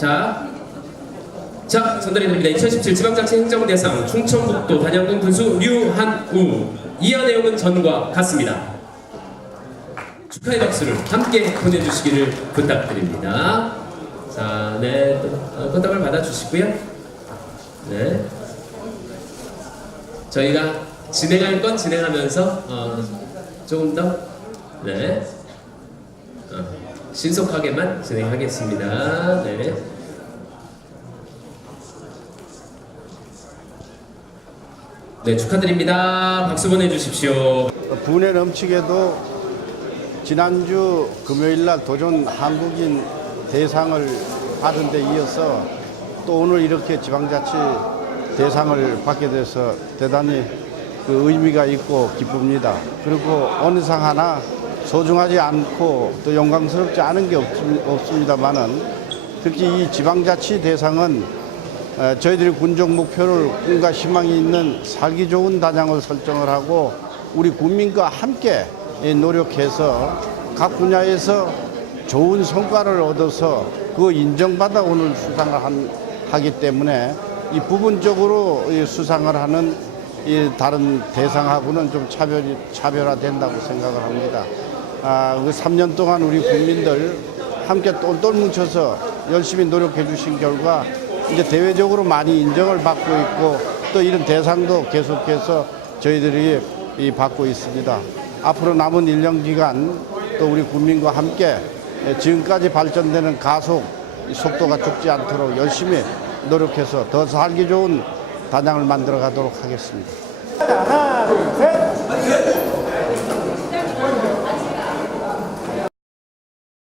자, 자 전달해 드립니다. 2017 지방자치 행정대상 충청북도 단양군 군수 류한우 이하 내용은 전과 같습니다. 축하의 박수를 함께 보내주시기를 부탁드립니다. 자, 네, 또, 어, 꽃다발 받아주시고요. 네. 저희가 진행할 건 진행하면서 어, 조금 더 네. 어, 신속하게만 진행하겠습니다. 네. 네, 축하드립니다. 박수 보내주십시오. 분에 넘치게도 지난주 금요일 날 도전 한국인 대상을 받은 데 이어서 또 오늘 이렇게 지방자치 대상을 받게 돼서 대단히 그 의미가 있고 기쁩니다. 그리고 어느 상 하나 소중하지 않고 또 영광스럽지 않은 게 없- 없습니다만은 특히 이 지방자치 대상은 에, 저희들이 군정 목표를 꿈과 희망이 있는 살기 좋은 단양을 설정을 하고 우리 국민과 함께 이 노력해서 각 분야에서 좋은 성과를 얻어서 그 인정받아 오늘 수상을 한- 하기 때문에 이 부분적으로 이 수상을 하는 이 다른 대상하고는 좀 차별이 차별화된다고 생각을 합니다. 아, 그 3년 동안 우리 국민들 함께 똘똘 뭉쳐서 열심히 노력해 주신 결과 이제 대외적으로 많이 인정을 받고 있고 또 이런 대상도 계속해서 저희들이 이 받고 있습니다. 앞으로 남은 1년 기간 또 우리 국민과 함께 지금까지 발전되는 가속 이 속도가 죽지 않도록 열심히 노력해서 더 살기 좋은 단양을 만들어 가도록 하겠습니다. 하나, 둘, 셋.